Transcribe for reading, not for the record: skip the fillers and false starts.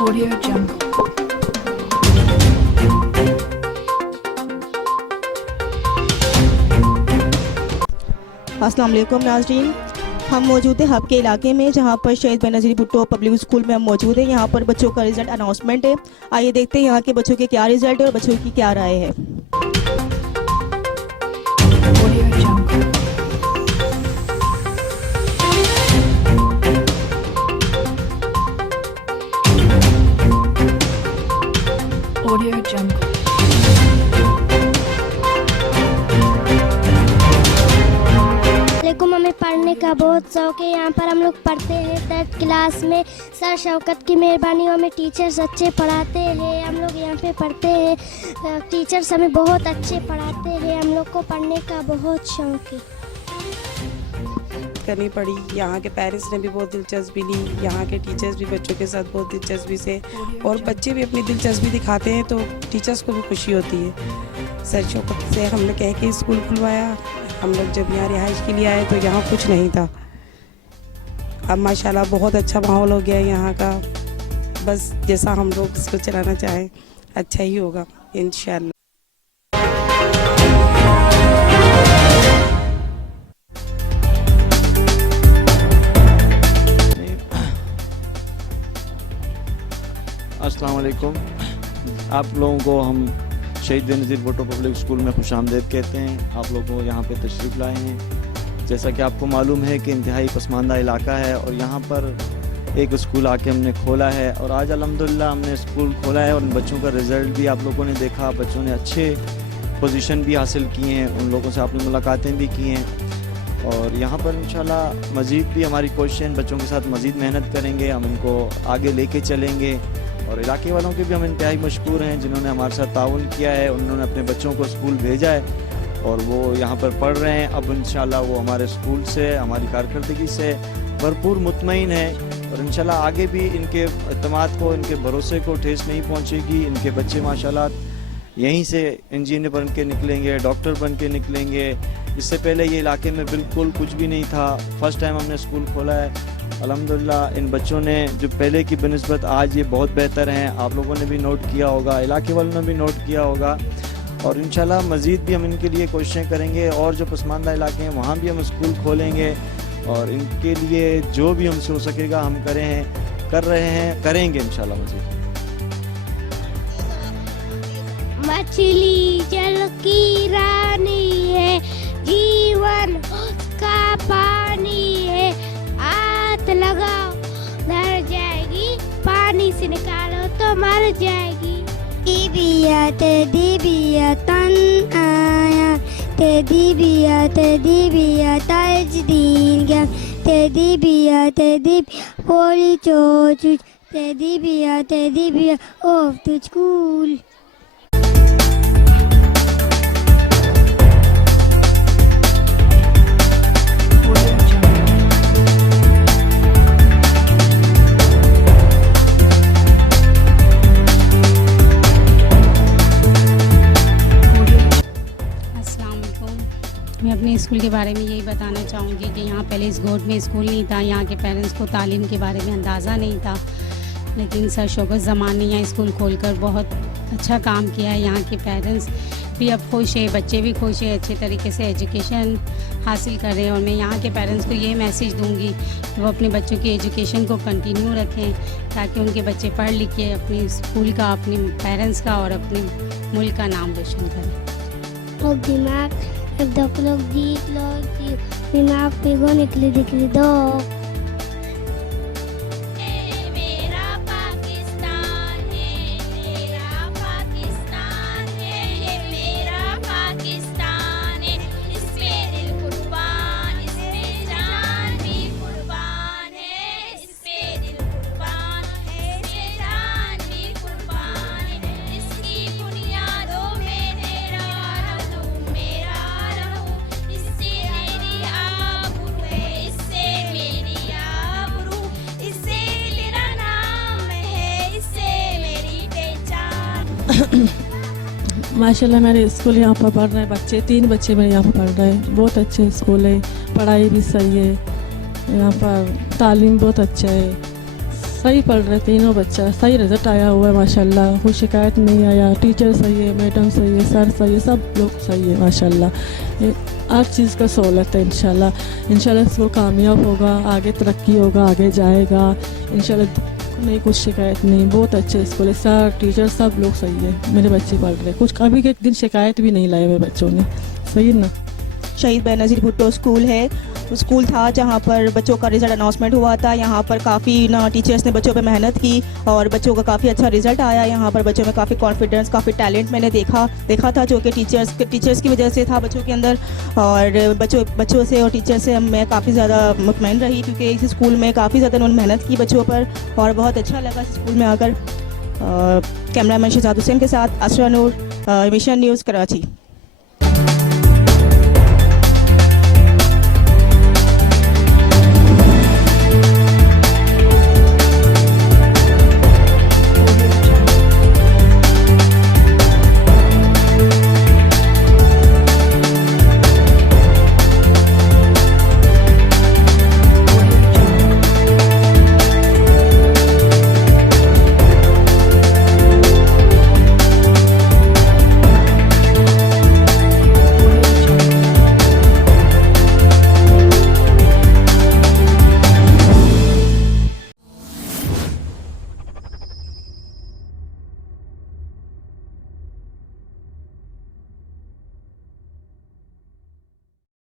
Audio Jungle. अस्सलाम वालेकुम नाज़रीन, हम मौजूद हैं हब के इलाके में जहां पर शहीद बेनज़ीर भुट्टो पब्लिक स्कूल में हम मौजूद हैं। यहां पर बच्चों का रिज़ल्ट अनाउंसमेंट है। आइए देखते हैं यहां के बच्चों के क्या रिज़ल्ट है और बच्चों की क्या राय है। Audio Jungle. Audio Jungle. वालेकुम, हमें पढ़ने का बहुत शौक़ है। यहाँ पर हम लोग पढ़ते हैं 3rd क्लास में। सर शौकत की मेहरबानी, हमें टीचर्स अच्छे पढ़ाते हैं। हम लोग यहाँ पे पढ़ते हैं, टीचर्स हमें बहुत अच्छे पढ़ाते हैं। हम लोग को पढ़ने का बहुत शौक़ है। करनी पड़ी। यहाँ के पेरेंट्स ने भी बहुत दिलचस्पी ली, यहाँ के टीचर्स भी बच्चों के साथ बहुत दिलचस्पी से, और बच्चे भी अपनी दिलचस्पी दिखाते हैं तो टीचर्स को भी खुशी होती है। सर शौकत से हमने कह के स्कूल खुलवाया। हम लोग जब यहाँ रिहाइश के लिए आए तो यहाँ कुछ नहीं था। अब माशाल्लाह बहुत अच्छा माहौल हो गया है यहाँ का। बस जैसा हम लोग इसको चलाना चाहें अच्छा ही होगा इंशाल्लाह। अस्सलाम वालेकुम, आप लोगों को हम शहीद बेनज़ीर भुट्टो पब्लिक स्कूल में खुशामदीद कहते हैं। आप लोगों को यहाँ पे तशरीफ़ लाए हैं। जैसा कि आपको मालूम है कि इंतहाई पसमानदा इलाका है और यहाँ पर एक स्कूल आके हमने खोला है और आज अल्हम्दुलिल्लाह हमने स्कूल खोला है और उन बच्चों का रिज़ल्ट भी आप लोगों ने देखा। बच्चों ने अच्छे पोजीशन भी हासिल किए हैं, उन लोगों से आपने मुलाकातें भी की हैं और यहाँ पर इंशाल्लाह मज़ीद भी हमारी कोशिश है, बच्चों के साथ मज़ीद मेहनत करेंगे, हम इनको आगे लेके चलेंगे। और इलाके वालों के भी हम इंतहाई मशकूर हैं जिन्होंने हमारे साथ ताउन किया है। उन्होंने अपने बच्चों को स्कूल भेजा है और वो यहाँ पर पढ़ रहे हैं। अब इंशाल्लाह वो हमारे स्कूल से, हमारी कारकर्दगी से भरपूर मुतमईन है और इंशाल्लाह आगे भी इनके एतमाद को, इनके भरोसे को ठेस नहीं पहुँचेगी। इनके बच्चे माशाल्लाह यहीं से इंजीनियर बन के निकलेंगे, डॉक्टर बन के निकलेंगे। इससे पहले ये इलाके में बिल्कुल कुछ भी नहीं था। फर्स्ट टाइम हमने स्कूल खोला है। अल्हम्दुलिल्लाह इन बच्चों ने जो पहले की बनिस्बत आज ये बहुत बेहतर हैं। आप लोगों ने भी नोट किया होगा, इलाके वालों ने भी नोट किया होगा और इंशाल्लाह मज़ीद भी हम इनके लिए कोशिशें करेंगे और जो पसमानदा इलाके हैं वहाँ भी हम स्कूल खोलेंगे और इनके लिए जो भी हमसे हो सकेगा हम कर रहे हैं, करेंगे इंशाल्लाह मज़ीद। मछली जल की रानी है, जीवन उसका पानी है। हाथ लगाओ मर जाएगी, पानी से निकालो तो मर जाएगी। दिबिया तन आया, दिबिया तजदीन गया, दिबिया पोली चोचुच, दिबिया ऑफ टू स्कूल। मैं अपने स्कूल के बारे में यही बताना चाहूँगी कि यहाँ पहले इस गोद में स्कूल नहीं था। यहाँ के पेरेंट्स को तालीम के बारे में अंदाज़ा नहीं था, लेकिन सर शौकत ज़मान ने यहाँ स्कूल खोलकर बहुत अच्छा काम किया है। यहाँ के पेरेंट्स भी अब खुश है, बच्चे भी खुश है, अच्छे तरीके से एजुकेशन हासिल कर रहे हैं। और मैं यहाँ के पेरेंट्स को ये मैसेज दूँगी कि वो अपने बच्चों की एजुकेशन को कंटिन्यू रखें ताकि उनके बच्चे पढ़ लिख के अपने स्कूल का, अपने पेरेंट्स का और अपने मुल्क का नाम रोशन करें। और दिमाग लोग जीत लो, दिमाग पे गो निकले दो। इसमें दिल कुर्बान, इसमें जान भी कुर्बान है। माशाल्लाह मेरे स्कूल यहाँ पर पढ़ रहे हैं बच्चे, 3 बच्चे मेरे यहाँ पर पढ़ रहे हैं। बहुत अच्छे स्कूल है, पढ़ाई भी सही है, यहाँ पर तालीम बहुत अच्छा है, सही पढ़ रहे तीनों बच्चा, सही रिजल्ट आया हुआ है माशाल्लाह, कोई शिकायत नहीं आया। टीचर सही है, मैडम सही है, सर सही है, सब लोग सही है माशाल्लाह। हर चीज़ का सहूलत है। इंशाल्लाह स्कूल कामयाब होगा, आगे तरक्की होगा, आगे जाएगा इंशाल्लाह। नहीं, कुछ शिकायत नहीं, बहुत अच्छे स्कूल है, सर टीचर सब लोग सही है। मेरे बच्चे पढ़ रहे, कुछ कभी के एक दिन शिकायत भी नहीं लाए मेरे बच्चों ने, सही ना। शहीद बेनज़ीर भुट्टो स्कूल है, स्कूल था जहाँ पर बच्चों का रिज़ल्ट अनाउंसमेंट हुआ था। यहाँ पर काफ़ी टीचर्स ने बच्चों पे मेहनत की और बच्चों का काफ़ी अच्छा रिज़ल्ट आया। यहाँ पर बच्चों में काफ़ी कॉन्फिडेंस, काफ़ी टैलेंट मैंने देखा था, जो कि टीचर्स की वजह से था बच्चों के अंदर। और बच्चों से और टीचर से मैं काफ़ी ज़्यादा मुतमईन रही, क्योंकि इस स्कूल में काफ़ी ज़्यादा उन्होंने मेहनत की बच्चों पर और बहुत अच्छा लगा इस स्कूल में आकर। कैमरामैन शहजाद हुसैन के साथ असरा नूर, मिशन न्यूज़, कराची।